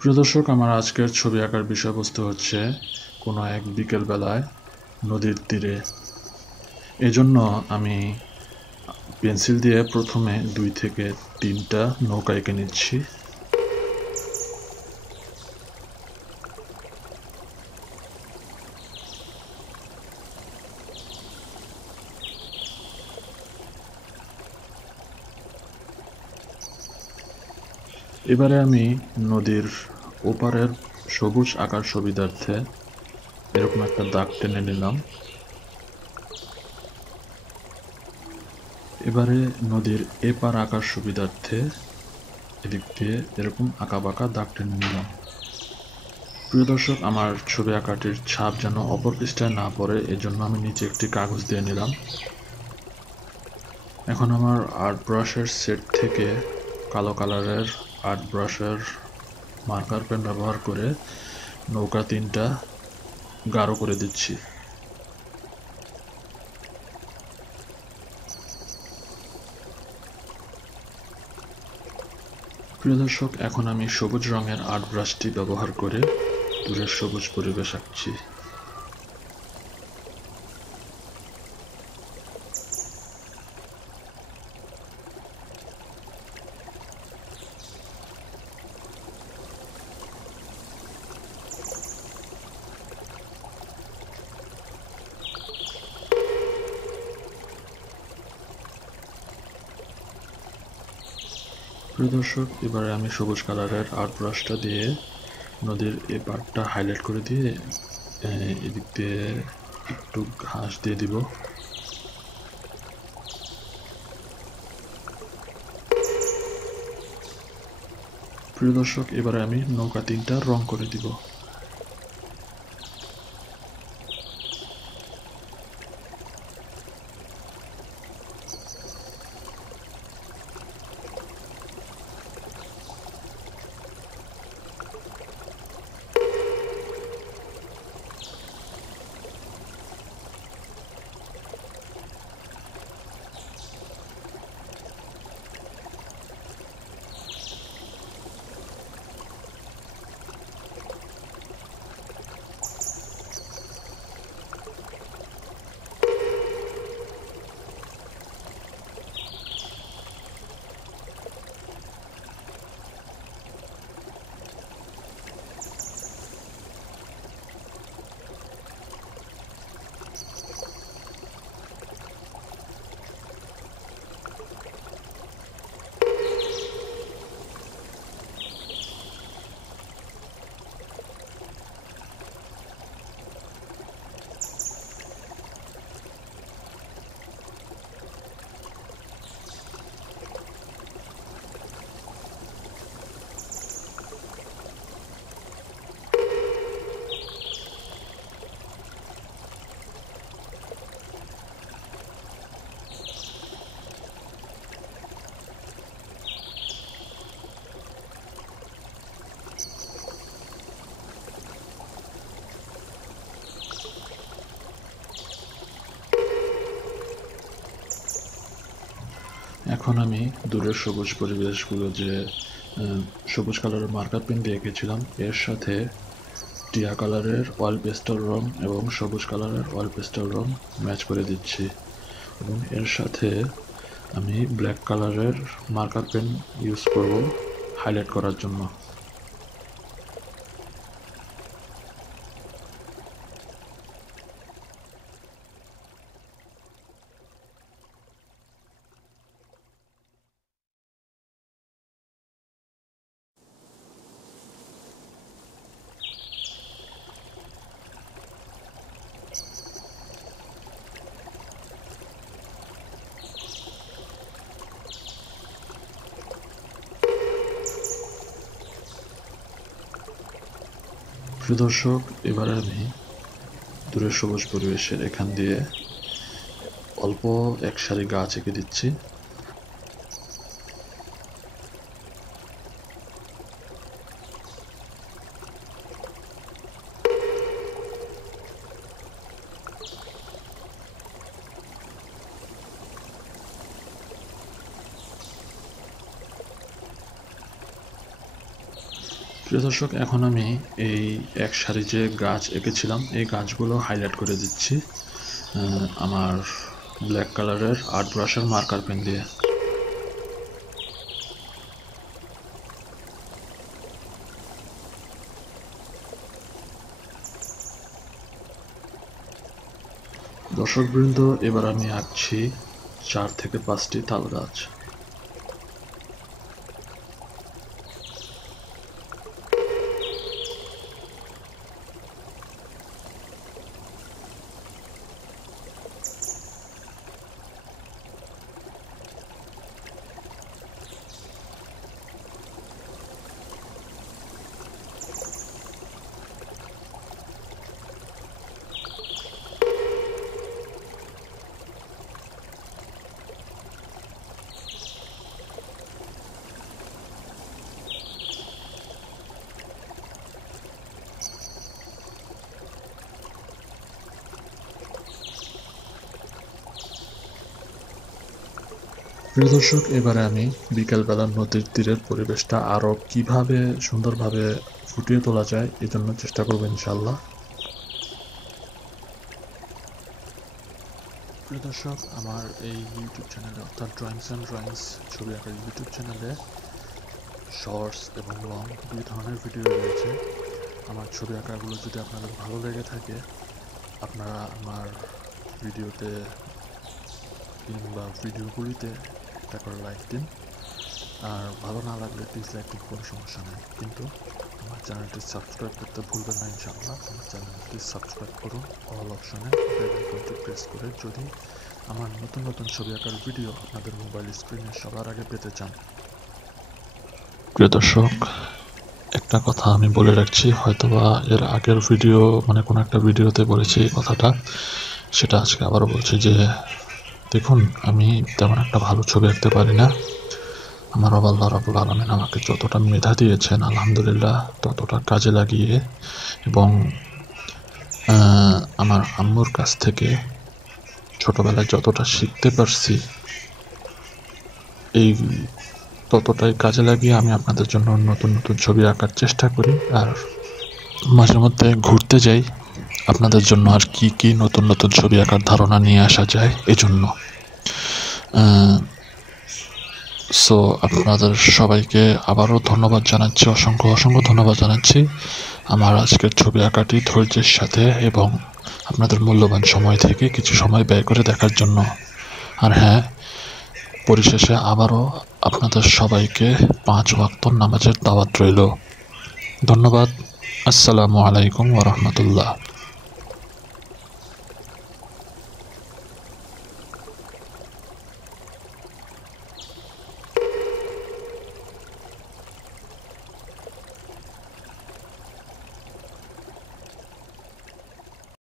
প্রিয় দর্শক, আমার আজকের ছবি আঁকার বিষয়বস্তু হচ্ছে কোনো এক বিকেলবেলায় নদীর তীরে। এজন্য আমি পেন্সিল দিয়ে প্রথমে 2 থেকে 3টা নৌকা এঁকে নিচ্ছি। এবারে আমি নদীর ওপারের সবুজ আঁকার সুবিধার্থে এরকম একটা দাগ টেনে নিলাম। এবারে নদীর এপার আঁকার সুবিধার্থে এদিক দিয়ে এরকম আঁকাবাঁকা দাগ টেনে নিলাম। প্রিয় দর্শক, আমার ছবি আঁকাটির ছাপ যেন অপর পৃষ্ঠায় না পড়ে, এজন্য আমি নিচে একটি কাগজ দিয়ে নিলাম। এখন আমার আর্ট ব্রাশের সেট থেকে কালো কালারের আর্ট ব্রাশের মার্কার পেন ব্যবহার করে নৌকা 3টা গাঢ় করে দিচ্ছি। প্রিয় দর্শক, এখন আমি সবুজ রঙের আর্ট ব্রাশটি ব্যবহার করে দূরের সবুজ পরিবেশ আঁকছি। প্রিয় দর্শক, এবারে আমি সবুজ কালারের আর্ট ব্রাশটা দিয়ে নদীর এই পার্টটা হাইলাইট করে দিয়ে এদিক দিয়ে একটু ঘাস দিয়ে দিব। প্রিয় দর্শক, এবারে আমি নৌকা 3টা রং করে দিব। এখন আমি দূরের সবুজ পরিবেশগুলো যে সবুজ কালারের মার্কার পেন দিয়ে এঁকেছিলাম, এর সাথে টিয়া কালারের অয়েল পেস্টাল রং এবং সবুজ কালারের অয়েল পেস্টাল রং ম্যাচ করে দিচ্ছি, এবং এর সাথে আমি ব্ল্যাক কালারের মার্কার পেন ইউজ করব হাইলাইট করার জন্য। প্রিয় দর্শক, এবারে আমি দূরের সবুজ পরিবেশের এখান দিয়ে অল্প এক সারি গাছ এঁকে দিচ্ছি। প্রিয় দর্শক, এখন আমি এই এক সারি যে গাছ এঁকেছিলাম এই গাছগুলো হাইলাইট করে দিচ্ছি আমার ব্ল্যাক কালারের আর্ট ব্রাশের মার্কার পেন দিয়ে। দর্শকবৃন্দ, এবার আমি আঁকছি 4 থেকে 5টি তাল গাছ। প্রিয় দর্শক, এবারে আমি বিকেলবেলা নদীর তীরের পরিবেশটা আরও কিভাবে সুন্দরভাবে ফুটিয়ে তোলা যায় এই জন্য চেষ্টা করবো ইনশাল্লাহ। প্রিয় দর্শক, আমার এই ইউটিউব চ্যানেলে অর্থাৎ ড্রয়িংস অ্যান্ড ড্রয়িংস ছবি আঁকার ইউটিউব চ্যানেলে শর্টস এবং লং 2 ধরনের ভিডিও রয়েছে। আমার ছবি আঁকাগুলো যদি আপনাদের ভালো লেগে থাকে আপনারা আমার ভিডিওতে কিংবা ভিডিওগুলিতে একটা করে লাইক দিন, আর ভালো না লাগলে ডিসলাইক দিন, কোনো সমস্যা নেই, কিন্তু আমার চ্যানেলটি সাবস্ক্রাইব করতে ভুলবেন না ইনশাআল্লাহ। আমার চ্যানেলটি সাবস্ক্রাইব করুন, অল অপশনে বেল আইকনটি প্রেস করে, যদি আমার নতুন নতুন ছবি আঁকার ভিডিও আপনাদের মোবাইল স্ক্রিনে সবার আগে পেতে চান। প্রিয় দর্শক, একটা কথা আমি বলে রাখছি, হয়তোবা এর আগের ভিডিও মানে কোনো একটা ভিডিওতে বলেছি এই কথাটা, সেটা আজকে আবারও বলছি যে দেখুন, আমি তেমন একটা ভালো ছবি আঁকতে পারি না। আমার আল্লাহ রাব্বুল আলামিন আমাকে যতটা মেধা দিয়েছেন আলহামদুলিল্লাহ ততটা কাজে লাগিয়ে এবং আমার আম্মুর কাছ থেকে ছোটবেলায় যতটা শিখতে পারছি এই ততটাই কাজে লাগিয়ে আমি আপনাদের জন্য নতুন নতুন ছবি আঁকার চেষ্টা করি, আর মাঝে মধ্যে ঘুরতে যাই আপনাদের জন্য আর কি নতুন নতুন ছবি আঁকার ধারণা নিয়ে আসা যায় এজন্য। সো আপনাদের সবাইকে আবারও ধন্যবাদ জানাচ্ছি, অসংখ্য ধন্যবাদ জানাচ্ছি আমার আজকের ছবি আঁকাটি ধৈর্যের সাথে এবং আপনাদের মূল্যবান সময় থেকে কিছু সময় ব্যয় করে দেখার জন্য। আর হ্যাঁ, পরিশেষে আবারও আপনাদের সবাইকে 5 ওয়াক্ত নামাজের দাওয়াত রইল। ধন্যবাদ। আসসালামু আলাইকুম ওয়া রাহমাতুল্লাহ।